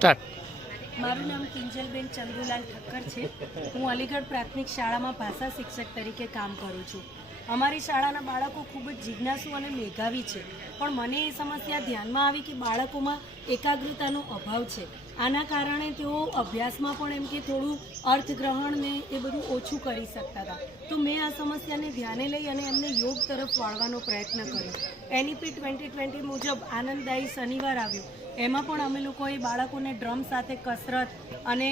Start. મારું નામ કિંજલબેન ચંદુલાલ ઠક્કર છે. હું અલીગઢ પ્રાથમિક શાળામાં ભાષા શિક્ષક તરીકે કામ કરું છું. અમારી શાળાના બાળકો ખૂબ જ જિજ્ઞાસુ અને મેધાવી છે, પણ મને એ સમસ્યા ધ્યાનમાં આવી કે બાળકોમાં એકાગ્રતાનો અભાવ છે. આના કારણે તેઓ અભ્યાસમાં પણ એમ કે થોડું અર્થગ્રહણ ને એ બધું ઓછું કરી શકતા હતા. તો મેં આ સમસ્યાને ધ્યાને લઈ અને એમને યોગ તરફ વાળવાનો પ્રયત્ન કર્યો. એનઈપી 2020 મુજબ આનંદદાયી શનિવાર આવ્યો. એમાં પણ અમે લોકોએ બાળકોને ડ્રમ સાથે કસરત અને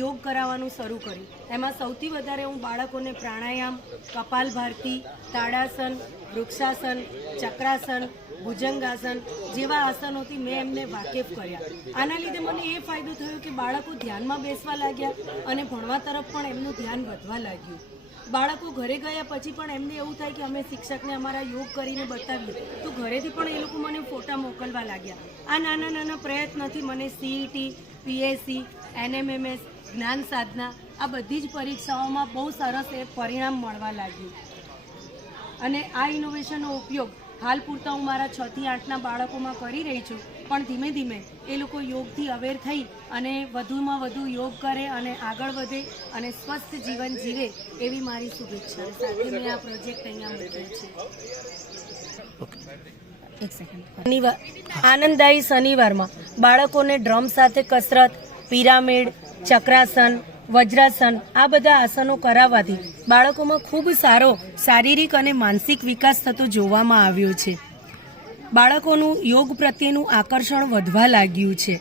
યોગ કરાવવાનું શરૂ કર્યું. એમાં સૌથી વધારે હું બાળકોને પ્રાણાયામ, કપાલભારતી, તાડાસન, વૃક્ષાસન, ચક્રાસન, ભુજંગાસન જેવા આસનોથી મેં એમને વાકેફ કર્યા. આના લીધે મને એ ફાયદો થયો કે બાળકો ધ્યાનમાં બેસવા લાગ્યા અને ભણવા તરફ પણ એમનું ધ્યાન વધવા લાગ્યું. બાળકો ઘરે ગયા પછી પણ એમને એવું થાય કે અમે શિક્ષકને અમારા યોગ કરીને બતાવીએ, તો ઘરેથી પણ એ લોકો મને ફોટા મોકલવા લાગ્યા. આ નાના નાના પ્રયત્નથી મને સીઈટી, પીએસસી, NMMS, જ્ઞાન સાધના આ બધી જ પરીક્ષાઓમાં બહુ સરસ એ પરિણામ મળવા લાગ્યું. અને આ ઇનોવેશનનો ઉપયોગ હાલ પૂરતા હું મારા 6 થી 8ના બાળકોમાં કરી રહી છું, પણ ધીમે ધીમે એ લોકો યોગથી અવેર થઈ અને વધુમાં વધુ યોગ કરે અને આગળ વધે અને સ્વસ્થ જીવન જીવે એવી મારી શુભેચ્છા સાથે મેં આ પ્રોજેક્ટ અહીંયા મૂક્યો છે. આનંદદાયી શનિવારમાં બાળકોને ડ્રમ સાથે કસરત, પિરામિડ, ચક્રાસન, વજ્રાસન આ બધા આસનો કરાવવાથી બાળકોમાં ખૂબ સારો શારીરિક અને માનસિક વિકાસ થતો જોવામાં આવ્યો છે. બાળકોનું યોગ પ્રત્યેનું આકર્ષણ વધવા લાગ્યું છે.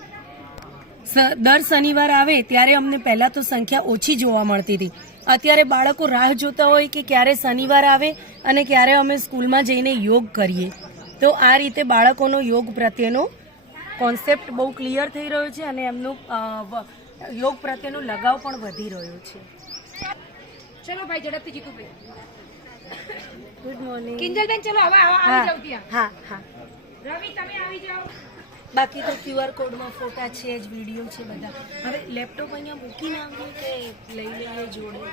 દર શનિવાર આવે ત્યારે અમને પહેલાં તો સંખ્યા ઓછી જોવા મળતી હતી. અત્યારે બાળકો રાહ જોતા હોય કે ક્યારે શનિવાર આવે અને ક્યારે અમે સ્કૂલમાં જઈને યોગ કરીએ. તો આ રીતે બાળકોનો યોગ પ્રત્યેનો કોન્સેપ્ટ બહુ ક્લિયર થઈ રહ્યો છે અને એમનું યોગ પ્રત્યેનો લગાવ પણ વધી રહ્યો છે. ચલો ભાઈ ઝડપથી જીતુભાઈ. ગુડ મોર્નિંગ કિંજલબેન ચલો હવે આવી જાવ ત્યાં. હા હા રવિ તમે આવી જાઓ. બાકી તો QR કોડમાં ફોટા છે જ, વિડીયો છે બધા. હવે લેપટોપ અહીંયા મૂકીને આવીએ કે લઈ લઈએ જોડે?